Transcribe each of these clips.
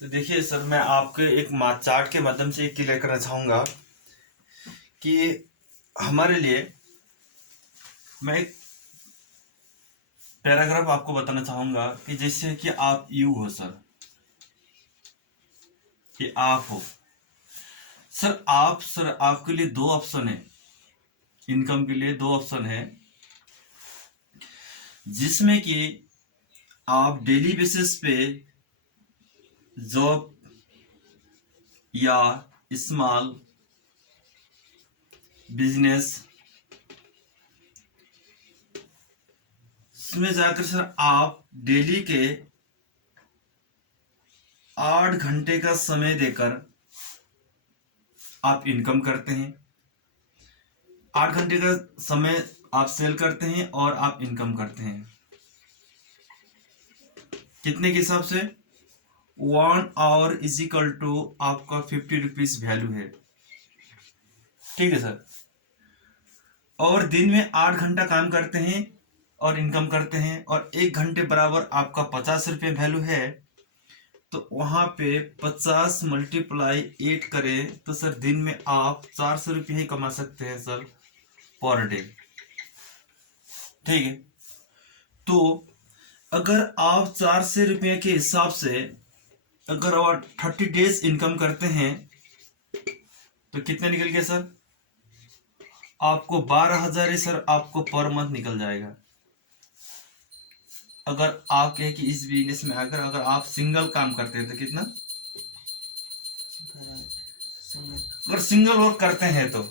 तो देखिए सर, मैं आपके एक चार्ट के माध्यम से क्लियर करना चाहूँगा कि हमारे लिए मैं एक पैराग्राफ आपको बताना चाहूँगा कि जैसे कि आप यू हो सर, कि आप हो सर, आपके लिए दो ऑप्शन है। इनकम के लिए दो ऑप्शन है, जिसमें कि आप डेली बेसिस पे जॉब या स्मॉल बिजनेस में जाकर सर आप डेली के 8 घंटे का समय देकर आप इनकम करते हैं। 8 घंटे का समय आप सेल करते हैं और आप इनकम करते हैं। कितने के हिसाब से? 1 आवर इज इक्वल टू आपका 50 रुपीज वैल्यू है। ठीक है सर। और दिन में 8 घंटा काम करते हैं और इनकम करते हैं, और 1 घंटे बराबर आपका 50 रुपये वैल्यू है। तो वहां पे 50 मल्टीप्लाई 8 करें तो सर दिन में आप 400 रुपये ही कमा सकते हैं सर, पर डे। ठीक है। तो अगर आप 400 रुपये के हिसाब से अगर आप 30 डेज इनकम करते हैं तो कितने निकल गए सर? आपको 12,000 ही सर आपको पर मंथ निकल जाएगा। अगर आप कहें कि इस बिजनेस में अगर आप सिंगल काम करते हैं तो कितना? अगर सिंगल वर्क करते हैं तो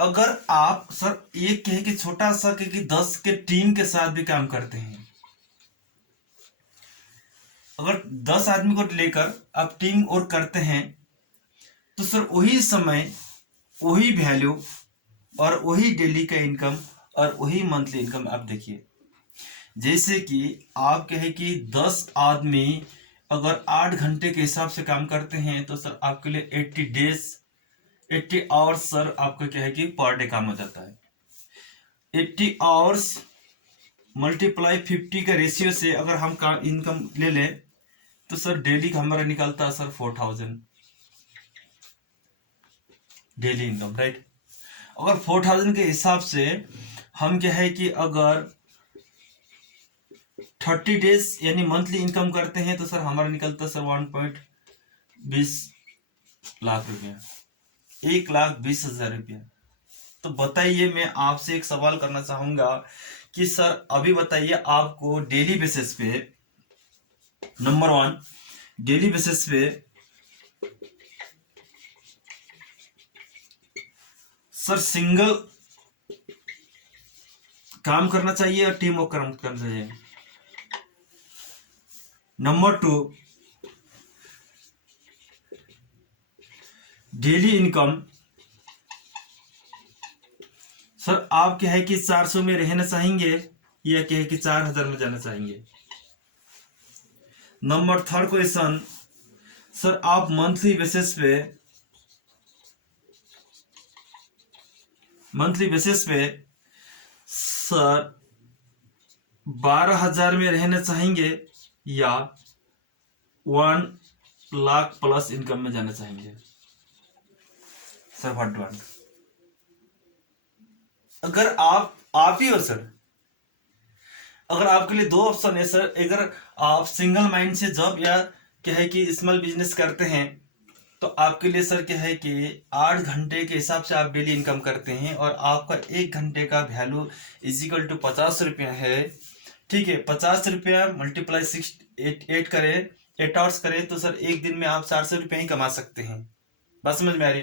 अगर आप सर एक कहे कि छोटा सा कहे कि 10 के टीम के साथ भी काम करते हैं, अगर 10 आदमी को लेकर आप टीम और करते हैं तो सर वही समय, वही वैल्यू और वही डेली का इनकम और वही मंथली इनकम। आप देखिए, जैसे कि आप कहे कि 10 आदमी अगर 8 घंटे के हिसाब से काम करते हैं तो सर आपके लिए 80 डेज 80 आवर्स सर आपका क्या है कि पर डे काम हो जाता है। 80 आवर्स मल्टीप्लाई 50 का रेशियो से अगर हम इनकम ले लें तो सर डेली का हमारा निकलता है सर 4000 डेली इनकम, राइट। अगर 4000 के हिसाब से हम क्या है कि अगर 30 डेज यानी मंथली इनकम करते हैं तो सर हमारा निकलता है सर 1.20 लाख रुपया, 1,20,000 रुपया। तो बताइए, मैं आपसे एक सवाल करना चाहूंगा कि सर अभी बताइए आपको डेली बेसिस पे, नंबर 1 डेली बेसिस पे सर सिंगल काम करना चाहिए और टीम वर्क करना चाहिए? नंबर 2 डेली इनकम सर आप क्या है कि 400 में रहना चाहेंगे या क्या है कि 4,000 में जाना चाहेंगे? नंबर 3 क्वेश्चन, सर आप मंथली बेसिस पे सर 12,000 में रहना चाहेंगे या 1 लाख प्लस इनकम में जाना चाहेंगे? Sir what do want? अगर आप ही हो सर, अगर आपके लिए दो ऑप्शन है सर, अगर आप सिंगल माइंड से जॉब या क्या है कि स्मॉल बिजनेस करते हैं तो आपके लिए सर क्या है कि 8 घंटे के हिसाब से आप डेली इनकम करते हैं और आपका 1 घंटे का वैल्यू इजिकल टू 50 रुपया है। ठीक है, 50 रुपया मल्टीप्लाई 8 करें, 8 आवर्स करें तो सर एक दिन में आप 400 रुपया ही कमा सकते हैं। बात समझ में आ रही?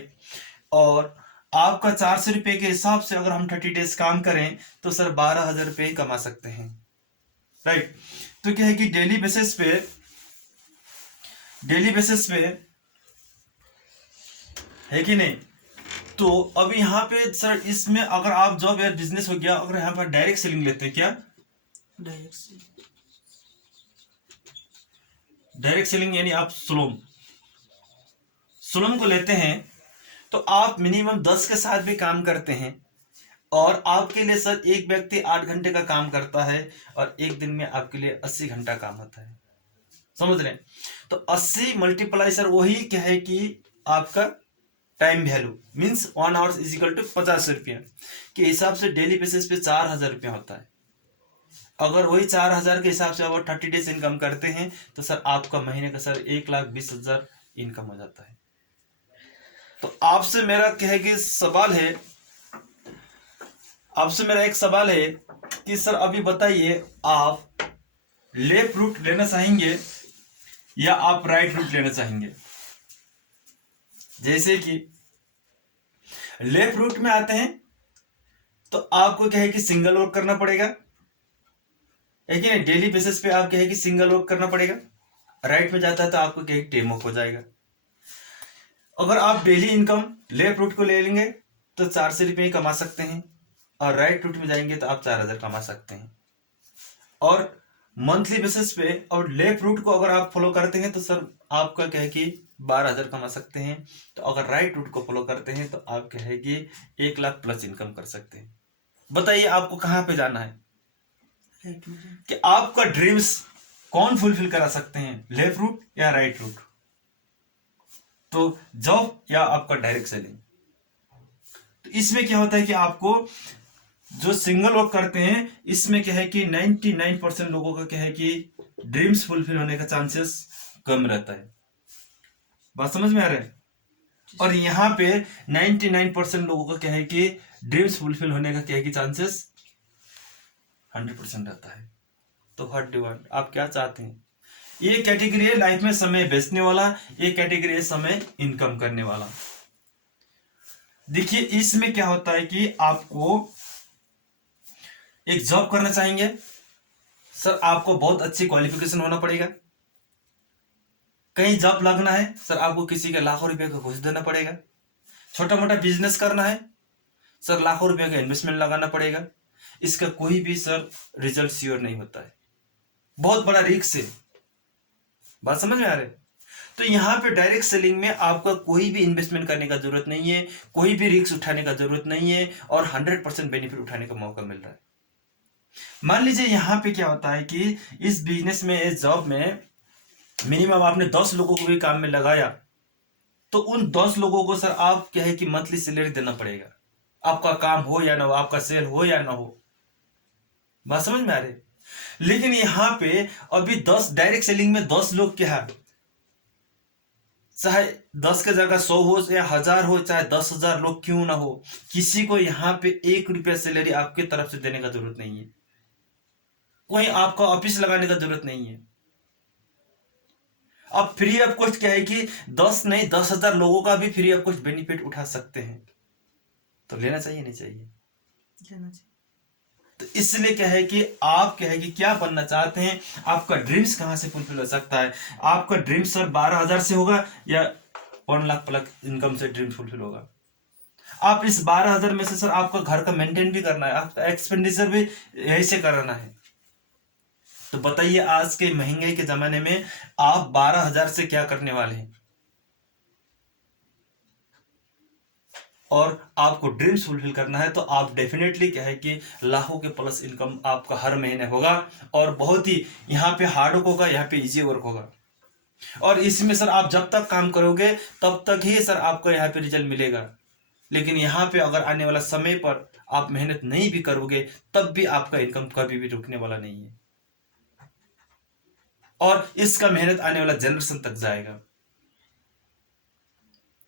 और आपका 400 रुपये के हिसाब से अगर हम 30 डेज काम करें तो सर 12,000 रुपये ही कमा सकते हैं, राइट। तो क्या है कि डेली बेसिस पे है कि नहीं? तो अब यहाँ पे सर इसमें अगर आप जॉब या बिजनेस हो गया, अगर यहाँ पर डायरेक्ट सेलिंग लेते हैं, क्या डायरेक्ट सेलिंग यानी आप सुलम को लेते हैं तो आप मिनिमम 10 के साथ भी काम करते हैं और आपके लिए सर एक व्यक्ति 8 घंटे का काम करता है और एक दिन में आपके लिए 80 घंटा काम होता है। समझ रहे हैं? तो 80 मल्टीप्लाई सर वही क्या है कि आपका time value means 1 hours is equal to 50 रुपया के हिसाब से डेली बेसिस पे 4000 रुपया होता है। अगर वही 4000 के हिसाब से अगर 30 डेज इनकम करते हैं तो सर आपका महीने का सर 1,20,000 इनकम हो जाता है। तो आपसे मेरा क्या है कि सवाल है, आपसे मेरा एक सवाल है कि सर अभी बताइए आप लेफ्ट रूट लेना चाहेंगे या आप राइट रूट लेना चाहेंगे? जैसे कि लेफ्ट रूट में आते हैं तो आपको क्या है कि सिंगल वर्क करना पड़ेगा, है कि नहीं? डेली बेसिस पे आप क्या है कि सिंगल वर्क करना पड़ेगा। राइट में जाता है तो आपको क्या है टीम वर्क हो जाएगा। अगर आप डेली इनकम लेफ्ट रूट को ले लेंगे तो 400 रुपये ही कमा सकते हैं, और राइट रूट में जाएंगे तो आप 4000 कमा सकते हैं। और मंथली बेसिस पे और लेफ्ट रूट को अगर आप फॉलो करते हैं तो सर आपका क्या है कि 12,000 कमा सकते हैं। तो अगर राइट रूट को फॉलो करते हैं तो आप क्या है कि 1,00,000 प्लस इनकम कर सकते हैं। बताइए आपको कहाँ पे जाना है कि आपका ड्रीम्स कौन फुलफिल करा सकते हैं, लेफ्ट रूट या राइट रूट? तो जॉब या आपका डायरेक्ट सेलिंग? तो इसमें क्या होता है कि आपको जो सिंगल वर्क करते हैं इसमें क्या है कि 99% लोगों का क्या है कि ड्रीम्स फुलफिल होने का चांसेस कम रहता है। बात समझ में आ रहा है? और यहाँ पे 99% लोगों का क्या है कि ड्रीम्स फुलफिल होने का क्या है कि चांसेस 100% रहता है। तो व्हाट डू वांट, आप क्या चाहते हैं? ये कैटेगरी है लाइफ में समय बेचने वाला, ये कैटेगरी है समय इनकम करने वाला। देखिए इसमें क्या होता है कि आपको एक जॉब करना चाहेंगे सर, आपको बहुत अच्छी क्वालिफिकेशन होना पड़ेगा। कहीं जॉब लगना है सर, आपको किसी के लाखों रुपए का घूस देना पड़ेगा। छोटा मोटा बिजनेस करना है सर, लाखों रुपए का इन्वेस्टमेंट लगाना पड़ेगा। इसका कोई भी सर रिजल्ट श्योर नहीं होता है, बहुत बड़ा रिस्क है। बात समझ में आ रहा है? तो यहाँ पे डायरेक्ट सेलिंग में आपका कोई भी इन्वेस्टमेंट करने का जरूरत नहीं है, कोई भी रिस्क उठाने का जरूरत नहीं है, और 100% बेनिफिट उठाने का मौका मिल रहा है। मान लीजिए यहाँ पे क्या होता है कि इस बिजनेस में, इस जॉब में मिनिमम आपने 10 लोगों को भी काम में लगाया तो उन 10 लोगों को सर आप क्या है कि मंथली सैलरी देना पड़ेगा, आपका काम हो या ना हो, आपका सेल हो या ना हो। बात समझ में आ रही? लेकिन यहाँ पे अभी 10 डायरेक्ट सेलिंग में 10 लोग क्या है, चाहे 10 के जगह 100 हो या 1000 हो, चाहे 10,000 लोग क्यों ना हो, किसी को यहाँ पे 1 रुपया सैलरी आपके तरफ से देने का जरूरत नहीं है, कोई आपका ऑफिस लगाने का जरूरत नहीं है। आप फ्री ऑफ कॉस्ट क्या है कि 10 नहीं 10,000 लोगों का भी फ्री ऑफ कॉस्ट बेनिफिट उठा सकते हैं। तो लेना चाहिए नहीं चाहिए? लेना चाहिए। तो इसलिए क्या है कि आप क्या है कि क्या बनना चाहते हैं, आपका ड्रीम्स कहां से फुलफिल हो सकता है? आपका ड्रीम सर 12,000 से होगा या 1,00,000 प्लस इनकम से ड्रीम फुलफिल होगा? आप इस 12,000 में से सर आपका घर का मेंटेन भी करना है, आपका एक्सपेंडिचर भी यही से कराना है। तो बताइए आज के महंगाई के जमाने में आप 12,000 से क्या करने वाले हैं? और आपको ड्रीम्स फुलफिल करना है तो आप डेफिनेटली क्या है कि लाखों के प्लस इनकम आपका हर महीने होगा, और बहुत ही यहाँ पे हार्ड वर्क होगा, यहाँ पे इजी वर्क होगा। और इसमें सर आप जब तक काम करोगे तब तक ही सर आपको यहाँ पे रिजल्ट मिलेगा। लेकिन यहाँ पे अगर आने वाला समय पर आप मेहनत नहीं भी करोगे तब भी आपका इनकम कभी भी रुकने वाला नहीं है, और इसका मेहनत आने वाला जनरेशन तक जाएगा।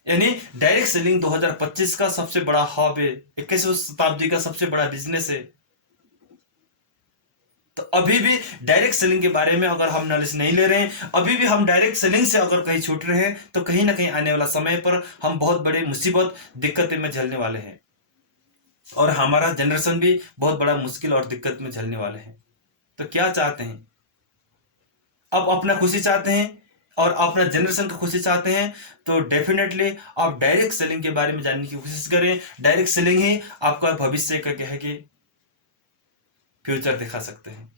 यानी डायरेक्ट सेलिंग 2025 का सबसे बड़ा हब है, 21वीं शताब्दी का सबसे बड़ा बिजनेस है। तो अभी भी डायरेक्ट सेलिंग के बारे में अगर हम नॉलेज नहीं ले रहे हैं, अभी भी हम डायरेक्ट सेलिंग से अगर कहीं छूट रहे हैं, तो कहीं ना कहीं आने वाला समय पर हम बहुत बड़े मुसीबत दिक्कतें में झेलने वाले हैं, और हमारा जनरेशन भी बहुत बड़ा मुश्किल और दिक्कत में झेलने वाले हैं। तो क्या चाहते हैं? अब अपना खुशी चाहते हैं और अपना जनरेशन का खुशी चाहते हैं, तो डेफिनेटली आप डायरेक्ट सेलिंग के बारे में जानने की कोशिश करें। डायरेक्ट सेलिंग ही आपका भविष्य का क्या है कि फ्यूचर दिखा सकते हैं।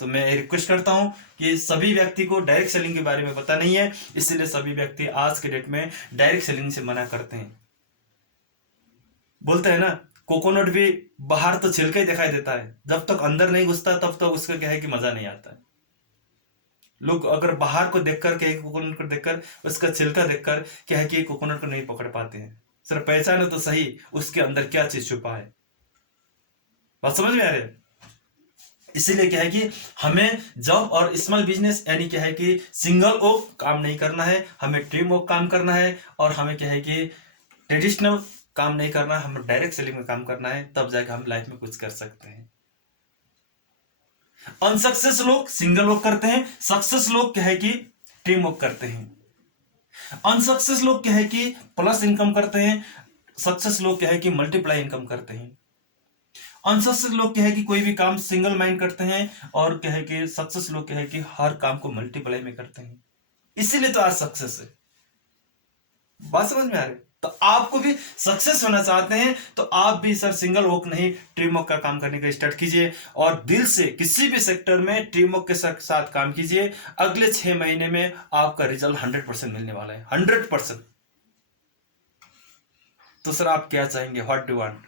तो मैं रिक्वेस्ट करता हूं कि सभी व्यक्ति को डायरेक्ट सेलिंग के बारे में पता नहीं है, इसलिए सभी व्यक्ति आज के डेट में डायरेक्ट सेलिंग से मना करते हैं। बोलते हैं ना, कोकोनट भी बाहर तो छिलके ही दिखाई देता है, जब तक अंदर नहीं घुसता तब तक उसका क्या है कि मजा नहीं आता है। लोग अगर बाहर को देखकर क्या है, कोकोनट को देखकर, उसका छिलका देखकर क्या है कि कोकोनट को नहीं पकड़ पाते हैं। सर पहचानो तो सही उसके अंदर क्या चीज छुपा है। बात समझ में आ रही है? इसीलिए क्या है कि हमें जॉब और स्मॉल बिजनेस यानी क्या है कि सिंगल ओक काम नहीं करना है, हमें टीम ओक काम करना है। और हमें क्या है कि ट्रेडिशनल काम नहीं करना है, हमें डायरेक्ट सेलिंग में काम करना है, तब जाकर हम लाइफ में कुछ कर सकते हैं। अनसक्सेस लोग सिंगल वर्क करते हैं, सक्सेस लोग क्या है कि टीम वर्क करते हैं। अनसक्सेस लोग क्या है कि प्लस इनकम करते हैं, सक्सेस लोग क्या है कि मल्टीप्लाई इनकम करते हैं। अनसक्सेस लोग क्या है कि कोई भी काम सिंगल माइंड करते हैं, और क्या है कि सक्सेस लोग क्या है कि हर काम को मल्टीप्लाई में करते हैं। इसीलिए तो आज सक्सेस है। बात समझ में आ रही? तो आपको भी सक्सेस होना चाहते हैं तो आप भी सर सिंगल वर्क नहीं टीम वर्क का काम करने का स्टार्ट कीजिए, और दिल से किसी भी सेक्टर में टीम वर्क के साथ काम कीजिए। अगले 6 महीने में आपका रिजल्ट 100% मिलने वाला है, 100%। तो सर आप क्या चाहेंगे, व्हाट डू वांट?